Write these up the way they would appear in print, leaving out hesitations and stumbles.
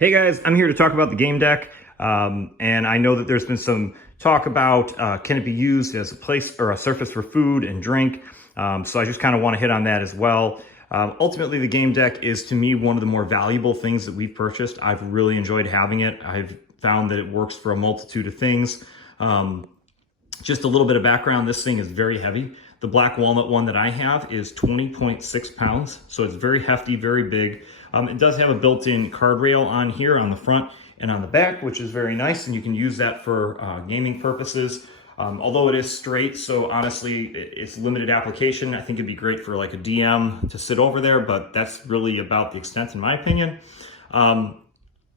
Hey guys, I'm here to talk about the game deck, and I know that there's been some talk about can it be used as a place or a surface for food and drink, so I just kind of want to hit on that as well. Ultimately, the game deck is to me one of the more valuable things that we've purchased. I've really enjoyed having it. I've found that it works for a multitude of things. Just a little bit of background, this thing is very heavy. The black walnut one that I have is 20.6 pounds, so it's very hefty, very big. It does have a built-in card rail on here on the front and on the back, which is very nice, and you can use that for gaming purposes. Although it is straight, so honestly, it's limited application. I think it'd be great for like a DM to sit over there, but that's really about the extent in my opinion.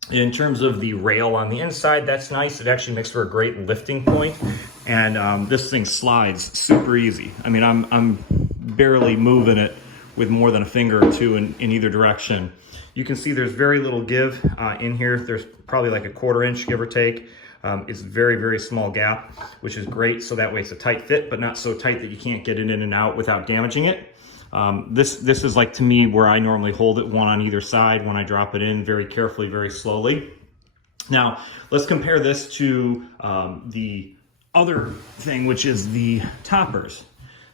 In terms of the rail on the inside, that's nice. It actually makes for a great lifting point. And this thing slides super easy. I mean, I'm barely moving it with more than a finger or two in either direction. You can see there's very little give in here. There's probably like a 1/4 inch, give or take. It's very, very small gap, which is great. So that way it's a tight fit, but not so tight that you can't get it in and out without damaging it. This is like, to me, where I normally hold it, one on either side when I drop it in very carefully, very slowly. Now, let's compare this to the other thing, which is the toppers.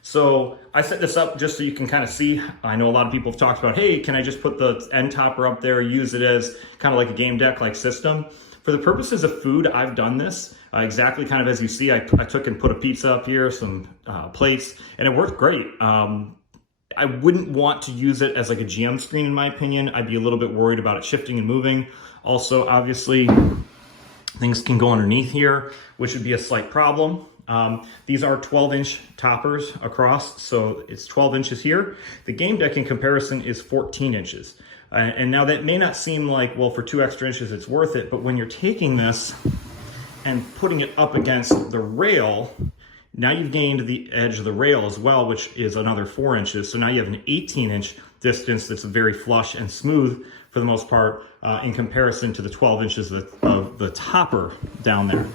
So I set this up just so you can kind of see. I know a lot of people have talked about, hey, can I just put the end topper up there, use it as kind of like a game deck like system? For the purposes of food, I've done this exactly kind of as you see. I took and put a pizza up here, some plates, and it worked great. I wouldn't want to use it as like a GM screen, in my opinion. I'd be a little bit worried about it shifting and moving. Also, obviously, things can go underneath here, which would be a slight problem. These are 12-inch toppers across, so it's 12 inches here. The game deck in comparison is 14 inches. And now that may not seem like, well, for 2 extra inches it's worth it, but when you're taking this and putting it up against the rail, now you've gained the edge of the rail as well, which is another 4 inches. So now you have an 18-inch distance that's very flush and smooth for the most part in comparison to the 12 inches of the topper down there.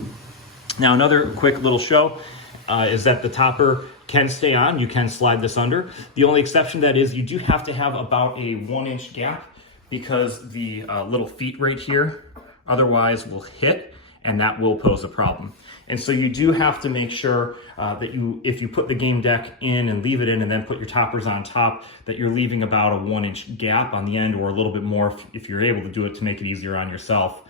Now, another quick little show is that the topper can stay on. You can slide this under. The only exception to that is you do have to have about a 1-inch gap because the little feet right here otherwise will hit, and that will pose a problem. And so you do have to make sure that if you put the game deck in and leave it in and then put your toppers on top, that you're leaving about a 1-inch gap on the end, or a little bit more if you're able to do it to make it easier on yourself.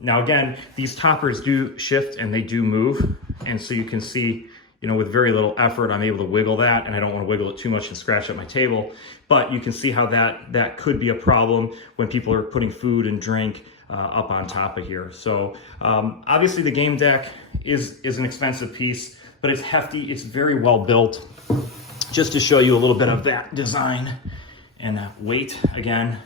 Now again, these toppers do shift and they do move. And so you can see, you know, with very little effort, I'm able to wiggle that, and I don't want to wiggle it too much and scratch up my table. But you can see how that could be a problem when people are putting food and drink up on top of here. So obviously the game deck is an expensive piece, but it's hefty. It's very well built. Just to show you a little bit of that design and that weight again,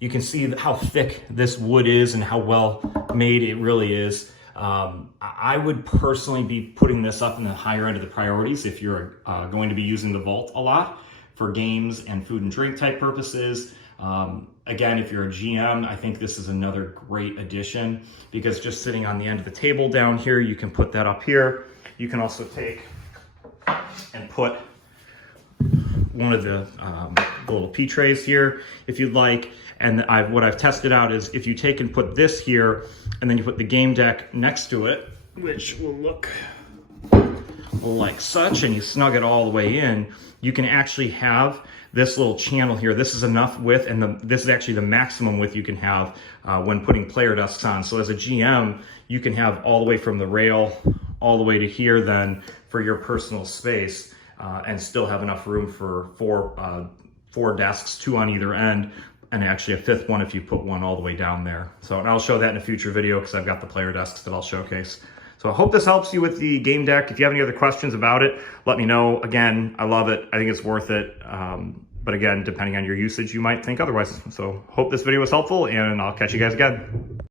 you can see how thick this wood is and how well made it really is. I would personally be putting this up in the higher end of the priorities if you're going to be using the vault a lot for games and food and drink type purposes. Again, if you're a GM, I think this is another great addition, because just sitting on the end of the table down here, you can put that up here. You can also take and put one of the little P trays here if you'd like. And what I've tested out is if you take and put this here and then you put the game deck next to it, which will look like such, and you snug it all the way in, you can actually have this little channel here. This is enough width, and this is actually the maximum width you can have when putting player desks on. So as a GM, you can have all the way from the rail all the way to here then for your personal space, and still have enough room for four desks, 2 on either end, and actually a 5th one if you put one all the way down there. So, and I'll show that in a future video because I've got the player desks that I'll showcase. So I hope this helps you with the game deck. If you have any other questions about it, let me know. Again, I love it. I think it's worth it. But again, depending on your usage, you might think otherwise. So hope this video was helpful, and I'll catch you guys again.